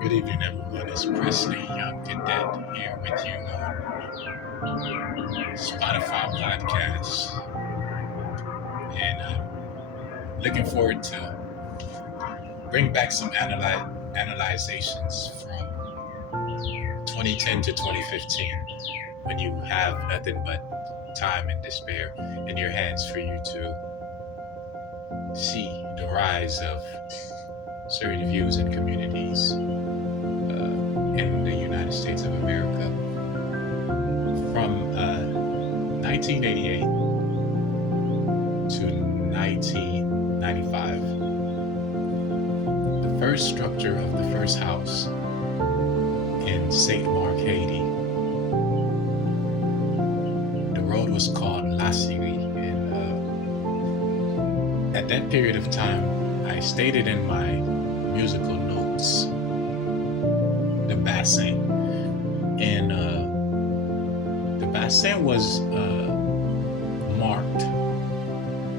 Good evening, everyone. It's Presly, Young Cadet, here with you on Spotify podcast, and looking forward to bring back some analyzations from 2010 to 2015, when you have nothing but time and despair in your hands for you to see the rise of certain views and communities in the United States of America from 1988 to 1995. The first structure of the first house in St. Mark, Haiti. The road was called La Syrie, and at that period of time, I stated in my musical notes the bassin, and the bassin was marked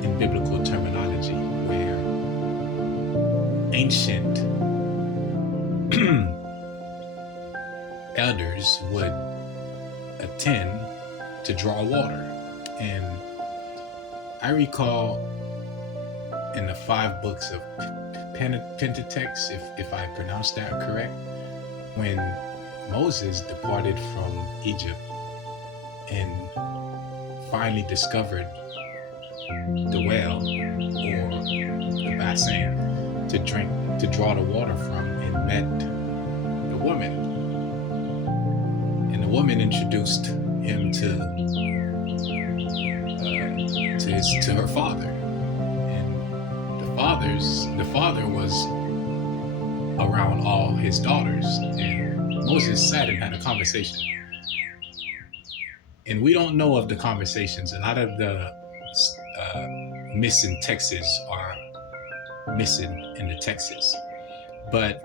in biblical terminology, where ancient elders would attend to draw water. And I recall in the 5 books of Pentateuch, if I pronounced that correct, when Moses departed from Egypt and finally discovered the well, or the bassin, to draw the water from, and met the woman. And the woman introduced him to her father. And the father was around all his daughters. And Moses sat and had a conversation. And we don't know of the conversations. A lot of the missing texts are missing in the texts. But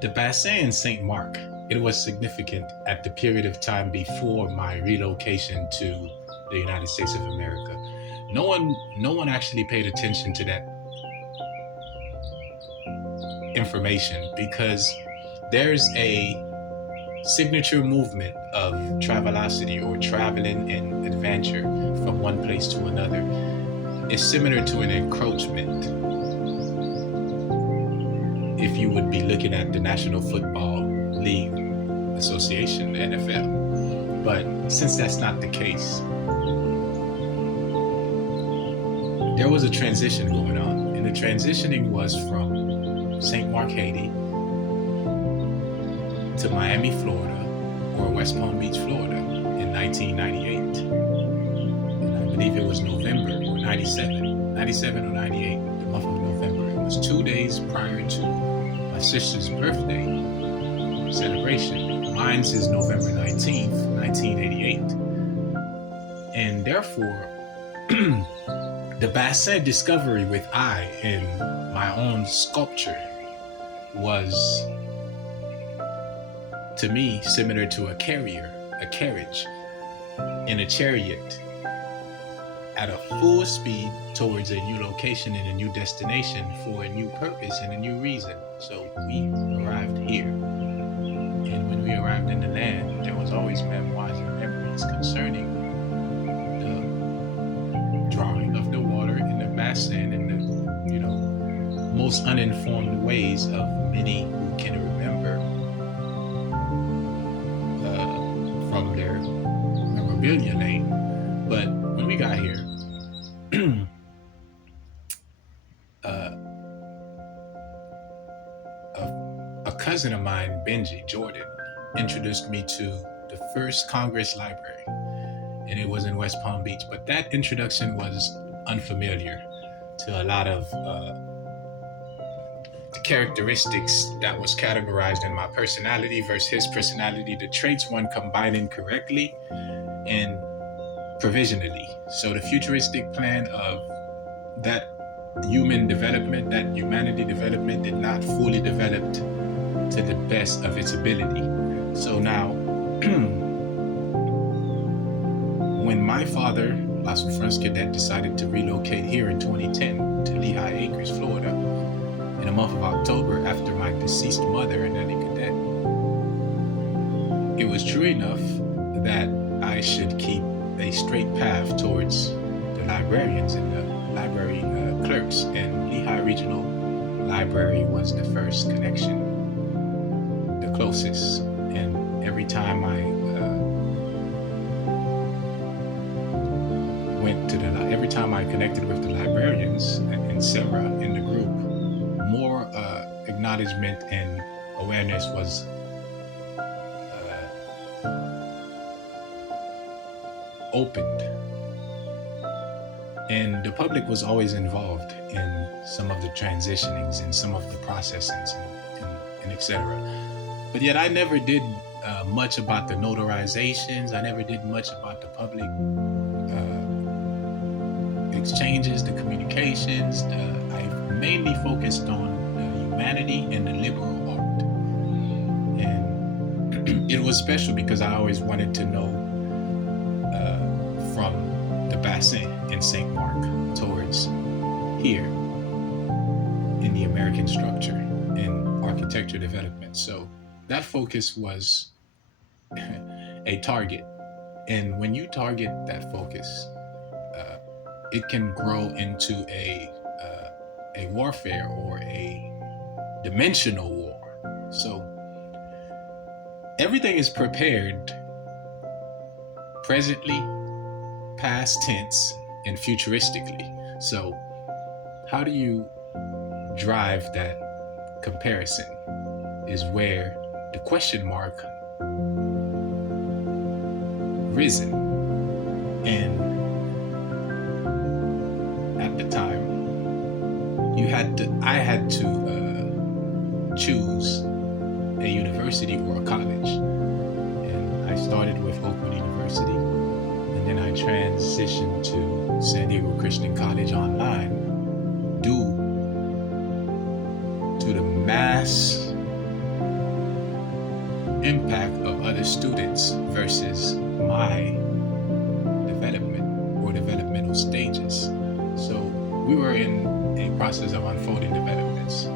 the bassin in St. Mark, it was significant at the period of time before my relocation to the United States of America. No one actually paid attention to that information, because there's a signature movement of travelocity, or traveling and adventure from one place to another. It's similar to an encroachment if you would be looking at the National Football League Association, the NFL. But since that's not the case, there was a transition going on. And the transitioning was from St. Mark, Haiti to Miami, Florida, or West Palm Beach, Florida in 1998. And I believe it was November, or 97 or 98, the month of November. It was 2 days prior to my sister's birthday celebration. Mine's is November 19th, 1988. And therefore, the bassin discovery with I in my own sculpture was, to me, similar to a carriage in a chariot at a full speed towards a new location and a new destination for a new purpose and a new reason. So we arrived here. And when we arrived in the land, there was always memoirs and memories concerning the drawing of the water in the bassin, and the, most uninformed ways of many who can remember from their memorabilia lane. But when we got here, a cousin of mine, Benji Jordan, introduced me to the first Congress Library, and it was in West Palm Beach. But that introduction was unfamiliar to a lot of the characteristics that was categorized in my personality versus his personality, the traits one combining correctly and provisionally. So the futuristic plan of that human development, that humanity development, did not fully develop to the best of its ability. So now, when my father, First Cadet, decided to relocate here in 2010 to Lehigh Acres, Florida, and the month of October after my deceased mother and Nanny Cadet, it was true enough that I should keep a straight path towards the librarians and the library clerks, and Lehigh Regional Library was the first connection, the closest. And every time I every time I connected with the librarians and Sarah in the group, more acknowledgement and awareness was opened. And the public was always involved in some of the transitionings and some of the processings and etc. But yet I never did much about the notarizations. I never did much about the public exchanges, the communications. I mainly focused on the humanity and the liberal art. And it was special because I always wanted to know from the BASINXI in St. Mark towards here in the American structure and architecture development. So that focus was a target. And when you target that focus, it can grow into a warfare or a dimensional war. So everything is prepared presently, past tense, and futuristically. So how do you drive that comparison is where the question mark risen. And at the time, I had to choose a university or a college. And I started with Oakwood University, and then I transitioned to San Diego Christian College online due to the mass impact of other students versus my development or developmental stages. So we were in a process of unfolding developments.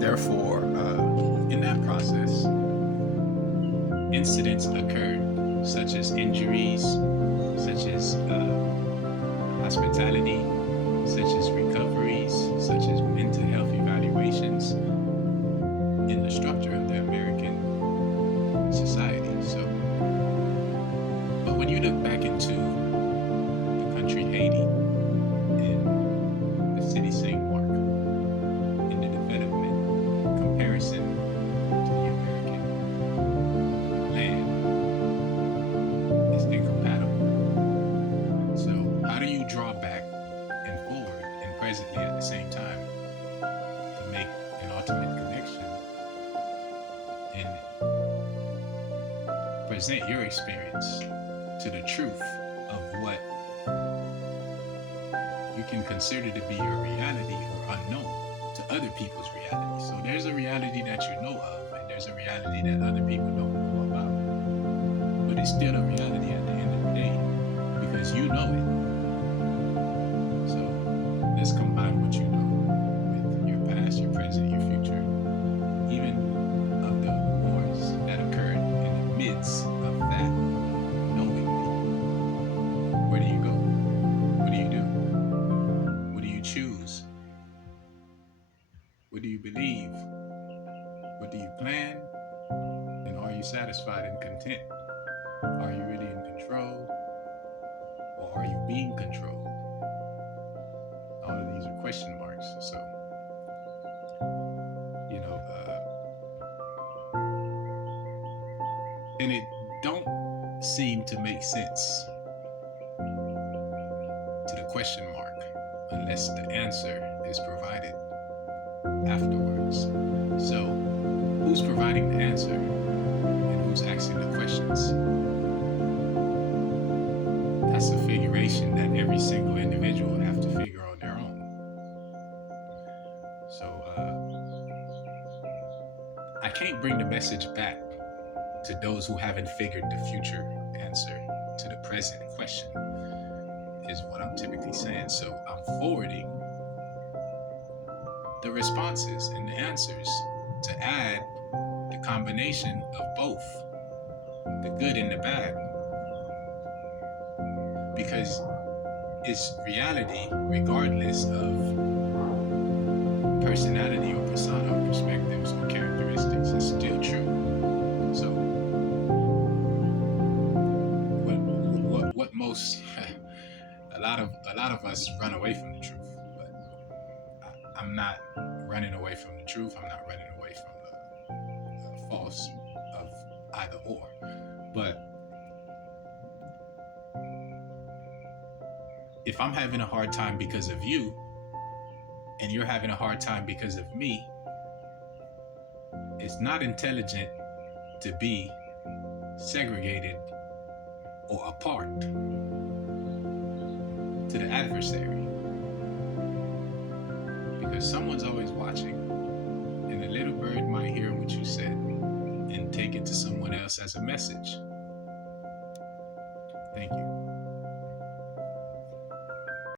Therefore, in that process, incidents occurred, such as injuries, such as hospitality, such as recoveries, such as mental health evaluations in the structure of the American society. So, but when you look back into the country Haiti and the city St. Mark, in the development comparison to the American land, is incompatible. So how do you draw back and forward and presently at the same time to make an ultimate connection and present your experience to the truth of what you can consider to be your reality or unknown to other people's reality. So there's a reality that you know of, and there's a reality that other people don't know about. But it's still a reality at the end of the day because you know it. So let's combine what you know with your past, your present, your future, even of the wars that occurred in the midst of that knowingly. Where do you go? What do you do? What do you choose? What do you believe? What do you plan? And are you satisfied and content? Are you really in control? Or are you being controlled? All of these are question marks. So, you know, and it don't seem to make sense to the question mark unless the answer is provided afterwards. So, who's providing the answer and who's asking the questions? That's a figuration that every single individual will have to figure on their own. So, I can't bring the message back to those who haven't figured the future answer to the present question, is what I'm typically saying. So I'm forwarding the responses and the answers to add the combination of both, the good and the bad, because it's reality regardless of personality or persona or perspectives or characteristics. It's still true. So what most a lot of us run away from the truth, but I'm not running away from the truth. I'm not running away from the false of either or. But if I'm having a hard time because of you, and you're having a hard time because of me, it's not intelligent to be segregated or apart to the adversary, because someone's always watching, and a little bird might hear what you said and take it to someone else as a message. Thank you.